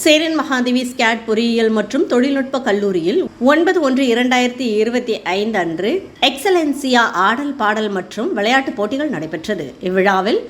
Cheran Mahadevi skate பொறியியல் மற்றும் தொழில்நுட்ப கல்லூரியில் 9/1/2025 அன்று எக்ஸலென்சியா ஆடல் பாடல் மற்றும் விளையாட்டுப் போட்டிகள் நடைபெற்றது. இவ்விழாவில்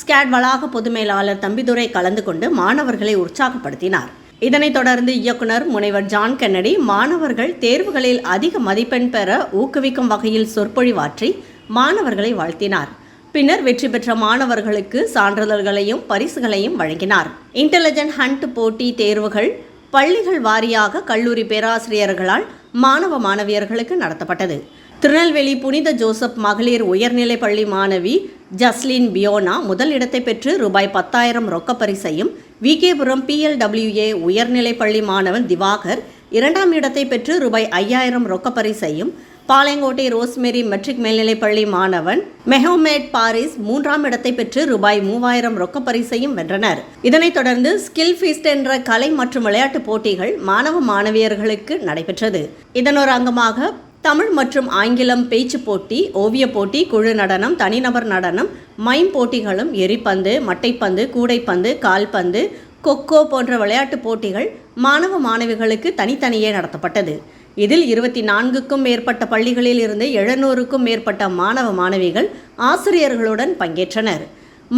ஸ்கேட் வளாக பொது மேலாளர் தம்பிதுரை கலந்து கொண்டு மாணவர்களை உற்சாகப்படுத்தினார். இதனைத் தொடர்ந்து இயக்குனர் முனைவர் ஜான் கென்னடி மாணவர்கள் தேர்வுகளில் அதிக மதிப்பெண் பெற ஊக்குவிக்கும் வகையில் சொற்பொழிவாற்றி மாணவர்களை வாழ்த்தினார். பின்னர் வெற்றி பெற்ற மாணவர்களுக்கு சான்றிதழ்களையும் பரிசுகளையும் வழங்கினார். இன்டெலிஜென்ட் ஹண்ட் போட்டி தேர்வுகள் பள்ளிகள் வாரியாக கல்லூரி பேராசிரியர்களால் மாணவ மாணவியர்களுக்கு நடத்தப்பட்டது. திருநெல்வேலி புனித ஜோசப் மகளிர் உயர்நிலைப் பள்ளி மாணவி ஜஸ்லின் பியோனா முதல் இடத்தை பெற்று ரூபாய் 10,000 ரொக்கப்பரிசையும், விகேபுரம் PLWA உயர்நிலைப் பள்ளி மாணவன் திவாகர் இரண்டாம் இடத்தை பெற்று ரூபாய் 5,000 ரொக்கப்பரிசையும், பாளையங்கோட்டை ரோஸ்மேரி மெட்ரிக் மேல்நிலைப்பள்ளி மாணவன் மெஹோமேட் பாரிஸ் மூன்றாம் இடத்தை பெற்று ரூபாய் 3,000 ரொக்கப்பரிசையும் வென்றனர். இதனைத் தொடர்ந்து ஸ்கில் ஃபீஸ்ட் என்ற கலை மற்றும் விளையாட்டுப் போட்டிகள் மாணவ மாணவியர்களுக்கு நடைபெற்றது. இதனொரு அங்கமாக தமிழ் மற்றும் ஆங்கிலம் பேச்சு போட்டி, ஓவியப் போட்டி, குழு நடனம், தனிநபர் நடனம், மைம் போட்டிகளும், எரிப்பந்து, மட்டைப்பந்து, கூடைப்பந்து, கால்பந்து, கொக்கோ போன்ற விளையாட்டுப் போட்டிகள் மாணவ மாணவிகளுக்கு தனித்தனியே நடத்தப்பட்டது. இதில் 24க்கும் மேற்பட்ட பள்ளிகளில் இருந்து 700க்கும் மேற்பட்ட மாணவ மாணவிகள் ஆசிரியர்களுடன் பங்கேற்றனர்.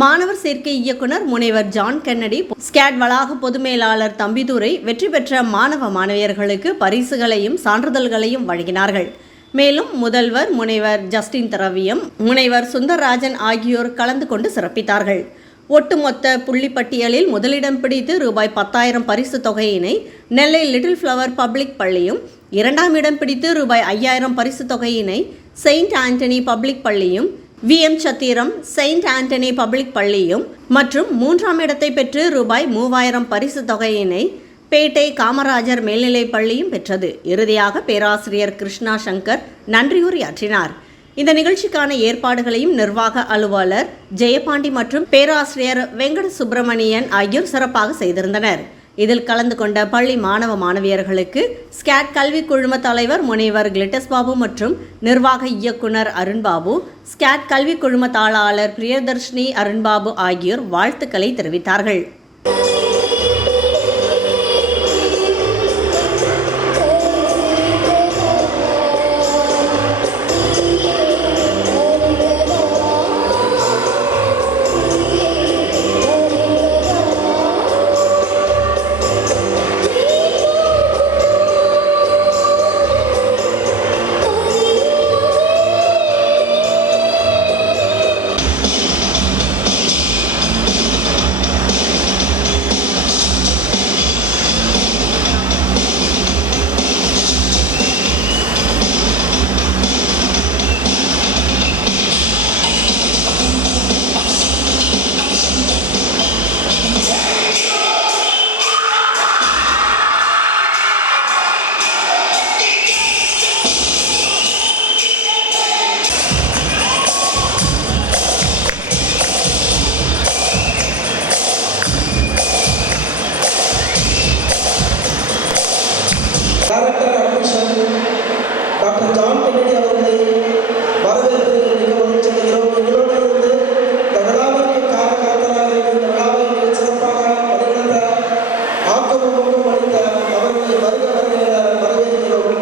மாணவர் சேர்க்கை இயக்குனர் முனைவர் ஜான் கென்னடி, ஸ்கேட் வளாக பொது மேலாளர் தம்பிதுரை வெற்றி பெற்ற மாணவ மாணவியர்களுக்கு பரிசுகளையும் சான்றிதழ்களையும் வழங்கினார்கள். மேலும் முதல்வர் முனைவர் ஜஸ்டின் திரவியம், முனைவர் சுந்தரராஜன் ஆகியோர் கலந்து கொண்டு சிறப்பித்தார்கள். ஒட்டுமொத்த புள்ளிப்பட்டியலில் முதலிடம் பிடித்து ரூபாய் 10,000 பரிசு தொகையினை நெல்லை லிட்டில் ஃப்ளவர் பப்ளிக் பள்ளியும், இரண்டாம் இடம் பிடித்து ரூபாய் 5,000 பரிசு தொகையினை செயின்ட் ஆண்டனி பப்ளிக் பள்ளியும், VM சத்திரம் செயின்ட் ஆண்டனி பப்ளிக் பள்ளியும் மற்றும் மூன்றாம் இடத்தை பெற்று ரூபாய் 3,000 பரிசு தொகையினை பேட்டை காமராஜர் மேல்நிலைப் பள்ளியும் பெற்றது. இறுதியாக பேராசிரியர் கிருஷ்ணா சங்கர் நன்றியுரையாற்றினார். இந்த நிகழ்ச்சிக்கான ஏற்பாடுகளையும் நிர்வாக அலுவலர் ஜெயபாண்டி மற்றும் பேராசிரியர் வெங்கட சுப்பிரமணியன் ஆகியோர் சிறப்பாக செய்திருந்தனர். இதில் கலந்து கொண்ட பள்ளி மாணவ மாணவியர்களுக்கு ஸ்கேட் கல்வி குழும தலைவர் முனைவர் கிளிட்டஸ் பாபு மற்றும் நிர்வாக இயக்குனர் அருண்பாபு, ஸ்கேட் கல்வி குழும தாளாளர் பிரியதர்ஷினி அருண்பாபு ஆகியோர் வாழ்த்துக்களை தெரிவித்தார்கள். டாக்டர் ஜான் கென்னடி அவர்களை வரவேற்பதில் மிக மகிழ்ச்சி அடைகிறோம். எங்களோடு இருந்து இந்த விழாவிற்கு காரணகர்த்தராக இந்த விழாவை மிக சிறப்பாக வழிநடத்த ஆக்கமும் அளித்த அவர்களை வரவேற்கிறோம்.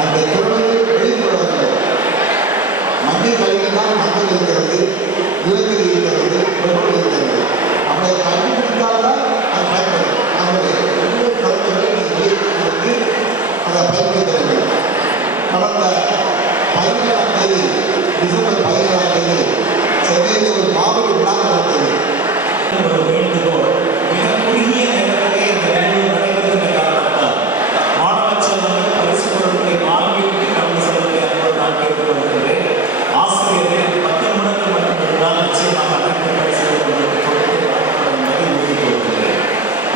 அந்த திறமையை வெளிப்படுத்த மத்திய கல்விதான் மக்கள் இருக்கிறது, நிலத்தில் இருக்கிறது, பெட்ரோல் இருக்கிறது. அவரை கண்டுபிடித்தால்தான் அது பயன்படும். அவருடைய கருத்துக்களை அதை பயன்படுத்த வேண்டும். கடந்த 17ஆம் தேதி டிசம்பர் 17ஆம் தேதி சென்னையில் ஒரு மாபெரும் விழா நடந்தது. ஒரு வேண்டுகோள், மிக குறுகிய நேரத்திலே இந்த நிகழ்வு நடைபெறுகின்ற காரணத்தால் மாணவ செல்வங்கள் பரிசு பொருட்களை வாங்கிவிட்டு கடந்து செல்வதை அன்போடு நான் கேட்டுக்கொள்கிறேன். ஆசிரியர்கள் 10 நிமிடங்கள் மட்டும் இருந்தால் நிச்சயமாக அனைத்து பரிசுகளை கொடுத்து என்பதை உறுதி கொள்கிறேன்.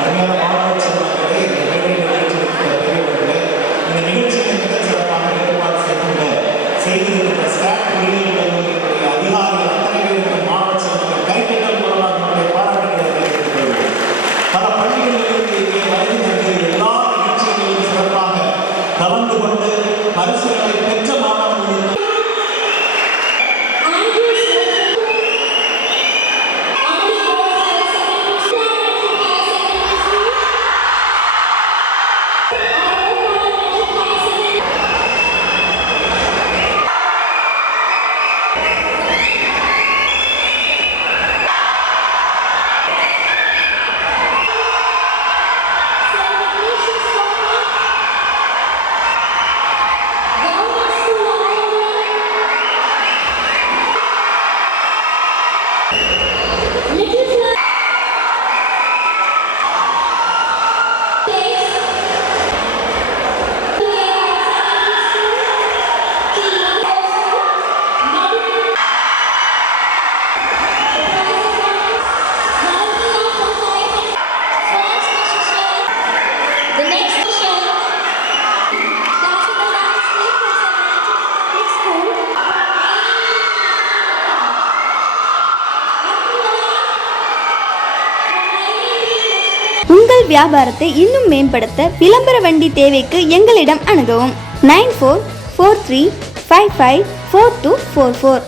அருமையான மாணவ செல்வங்களே, இந்த மேடையில் நிகழ்ச்சியிருக்கிற பெரியவர்களே, இந்த நிகழ்ச்சியை மிக சிறப்பாக ஏற்பாடு செய்திருக்கிற ஸ்கேட் பொறியியல் உங்கள் வியாபாரத்தை இன்னும் மேம்படுத்த விளம்பர வண்டி தேவைக்கு எங்களிடம் அணுகவும். 9443554244.